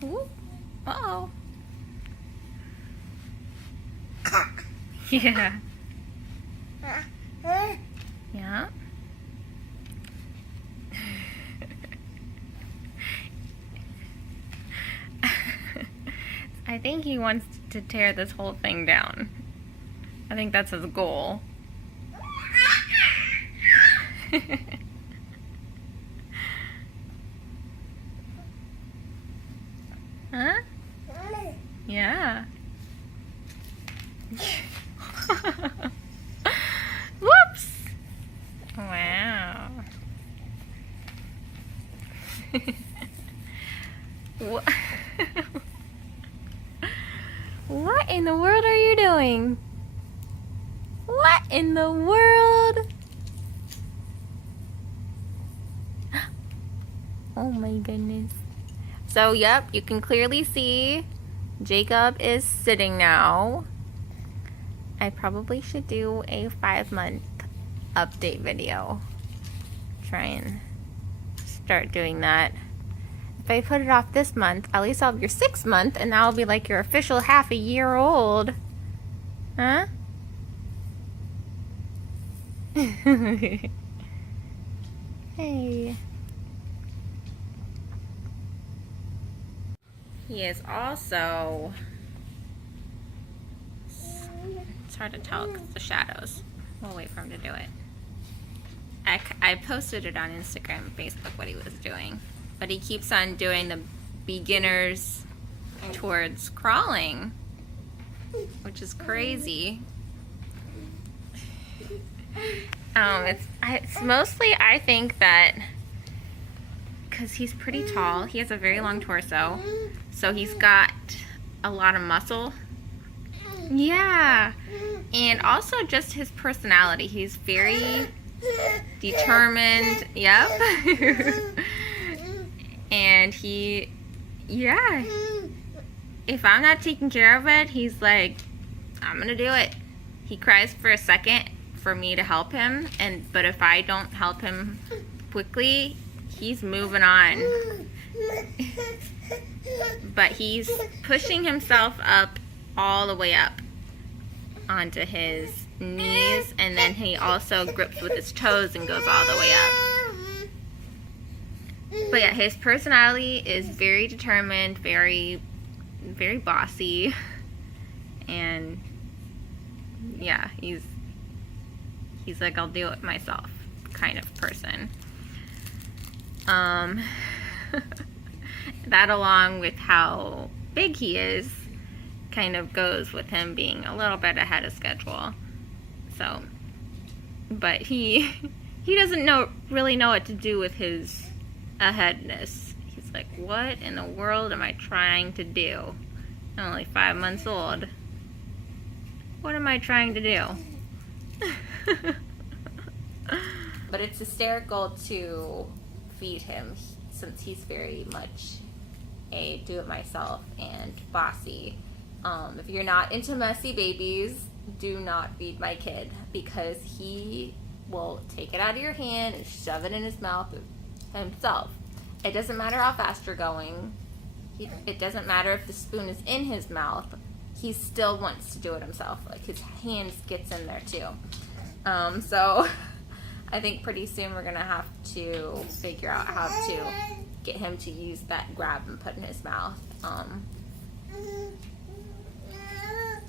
Whoop. Uh-oh. Yeah. Yeah. I think he wants to tear this whole thing down. I think that's his goal. Huh? Yeah. Whoops! Wow. What? What in the world are you doing? What in the world? Oh my goodness. So, yep, you can clearly see Jacob is sitting now. I probably should do a 5-month update video. Try and start doing that. If I put it off this month, at least I'll have your 6th month, and that'll be like your official half a year old. Huh? Hey. He is also... It's hard to tell because the shadows. We'll wait for him to do it. I posted it on Instagram and Facebook what he was doing. But he keeps on doing the beginners towards crawling, which is crazy. It's mostly, I think that, because he's pretty tall, he has a very long torso, so he's got a lot of muscle. Yeah. And also just his personality. He's very determined. Yep. And yeah. If I'm not taking care of it, he's like, I'm gonna do it. He cries for a second for me to help him, but if I don't help him quickly, he's moving on. But he's pushing himself up, all the way up onto his knees, and then he also grips with his toes and goes all the way up. But yeah, his personality is very determined, very, very bossy, and yeah, he's like, I'll do it myself kind of person. That, along with how big he is, kind of goes with him being a little bit ahead of schedule. So, but he doesn't really know what to do with his aheadness. He's like, what in the world am I trying to do? I'm only 5 months old. What am I trying to do? But it's hysterical to feed him, since he's very much a do-it-myself and bossy. If you're not into messy babies, do not feed my kid, because he will take it out of your hand and shove it in his mouth himself. It doesn't matter how fast you're going. It doesn't matter if the spoon is in his mouth. He still wants to do it himself. Like, his hands gets in there too. So I think pretty soon we're gonna have to figure out how to get him to use that grab and put in his mouth.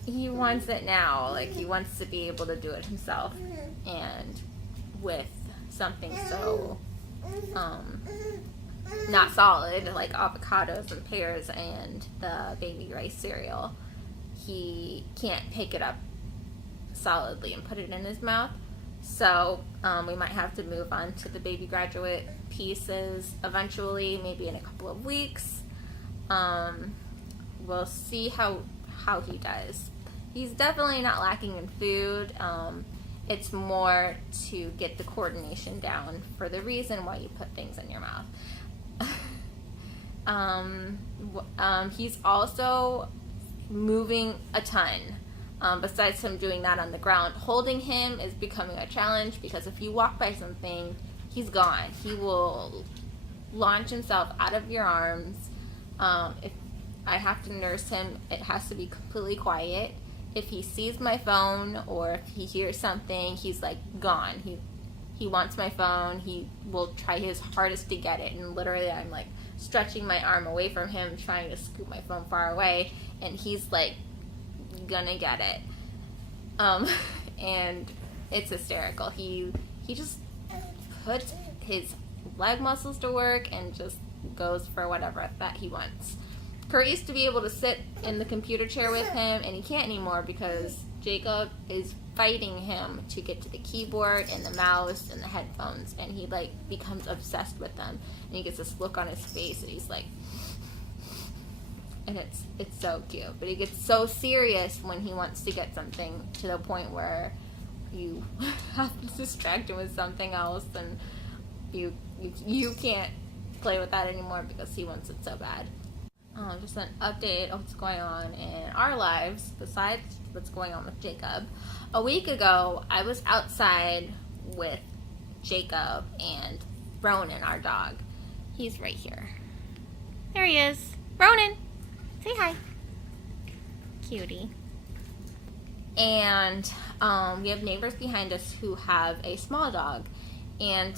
He wants it now. Like, he wants to be able to do it himself, and with something so not solid like avocados and pears and the baby rice cereal, he can't pick it up solidly and put it in his mouth. So we might have to move on to the baby graduate pieces eventually, maybe in a couple of weeks. We'll see how he does. He's definitely not lacking in food. It's more to get the coordination down for the reason why you put things in your mouth. He's also moving a ton. Besides him doing that on the ground, holding him is becoming a challenge, because if you walk by something, he's gone. He will launch himself out of your arms. If I have to nurse him, it has to be completely quiet. If he sees my phone or if he hears something, he's like gone. He wants my phone. He will try his hardest to get it, and literally I'm like stretching my arm away from him, trying to scoop my phone far away, and he's like gonna get it. And it's hysterical. He just puts his leg muscles to work and just goes for whatever that he wants. Kurt used to be able to sit in the computer chair with him, and he can't anymore because Jacob is fighting him to get to the keyboard and the mouse and the headphones, and he like becomes obsessed with them, and he gets this look on his face, and he's like, and it's so cute. But he gets so serious when he wants to get something, to the point where you have to distract him with something else, and you can't play with that anymore because he wants it so bad. Just an update of what's going on in our lives besides what's going on with Jacob. A week ago, I was outside with Jacob and Ronan, our dog. He's right here. There he is. Ronan, say hi. Cutie. And we have neighbors behind us who have a small dog. And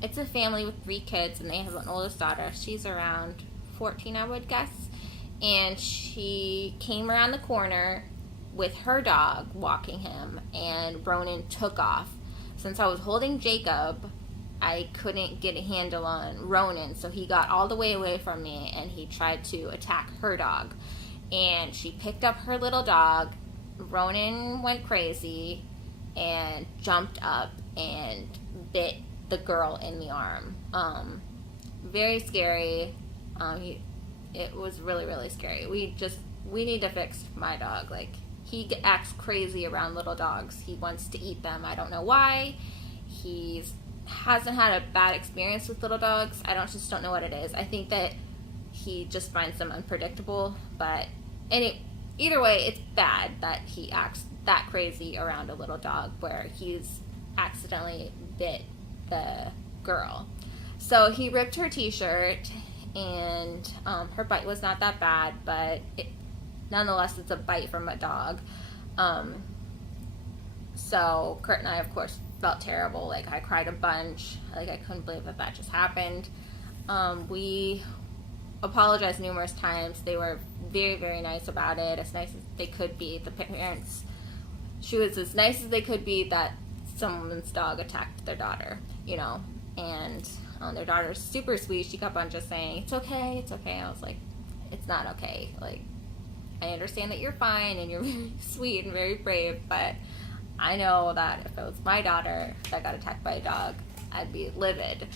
it's a family with 3 kids, and they have an oldest daughter. She's around 14, I would guess. And she came around the corner with her dog, walking him, and Ronan took off. Since I was holding Jacob, I couldn't get a handle on Ronan, so he got all the way away from me, and he tried to attack her dog. And she picked up her little dog. Ronan went crazy and jumped up and bit the girl in the arm. Very scary. It was really, really scary. We need to fix my dog. Like, he acts crazy around little dogs. He wants to eat them. I don't know why. He hasn't had a bad experience with little dogs. I just don't know what it is. I think that he just finds them unpredictable. But either way, it's bad that he acts that crazy around a little dog, where he's accidentally bit the girl. So he ripped her t-shirt, and her bite was not that bad, but nonetheless, it's a bite from a dog. So Kurt and I, of course, felt terrible. Like, I cried a bunch. Like, I couldn't believe that just happened. We apologized numerous times. They were very, very nice about it, as nice as they could be. The parents, she was as nice as they could be that someone's dog attacked their daughter, and their daughter's super sweet. She kept on just saying, it's okay, it's okay. I was like, it's not okay. Like, I understand that you're fine and you're very sweet and very brave, but I know that if it was my daughter that got attacked by a dog, I'd be livid.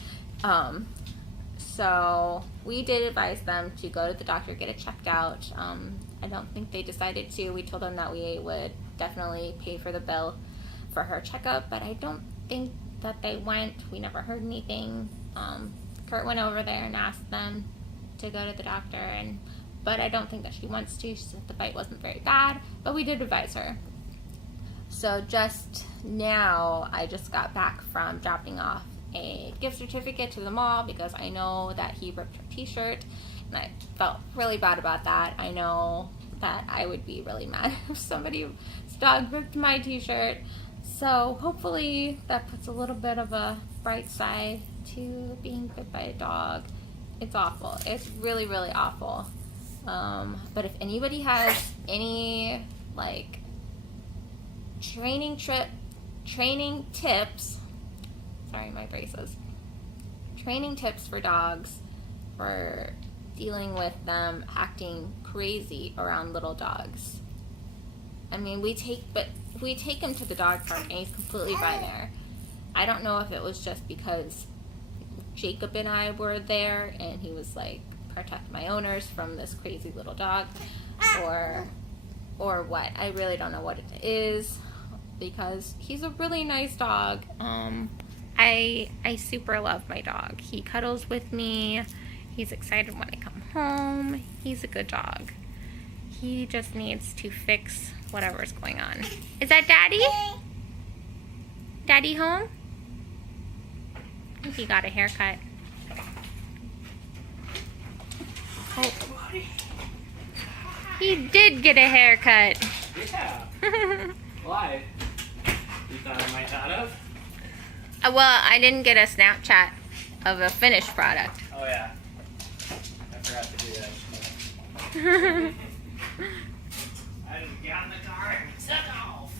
So we did advise them to go to the doctor, get it checked out. I don't think they decided to. We told them that we would definitely pay for the bill for her checkup, but I don't think that they went. We never heard anything. Kurt went over there and asked them to go to the doctor, but I don't think that she wants to. She said the bite wasn't very bad, but we did advise her. So just now, I just got back from dropping off a gift certificate to the mall, because I know that he ripped her t-shirt, and I felt really bad about that. I know that I would be really mad if somebody's dog ripped my t-shirt. So hopefully that puts a little bit of a bright side to being bit by a dog. It's awful. It's really, really awful. But if anybody has any training tips, sorry, my braces, training tips for dogs for dealing with them acting crazy around little dogs. I mean, we take him to the dog park, and he's completely fine there. I don't know if it was just because Jacob and I were there, and he was like, protect my owners from this crazy little dog, or what. I really don't know what it is, because he's a really nice dog. I super love my dog. He cuddles with me. He's excited when I come home. He's a good dog. he just needs to fix whatever's going on. Is that Daddy? Daddy home? I think he got a haircut. Oh. He did get a haircut. Yeah. Why? You thought I might not have? Well, I didn't get a Snapchat of a finished product. Oh yeah. I forgot to do that. I just got in the car and set off.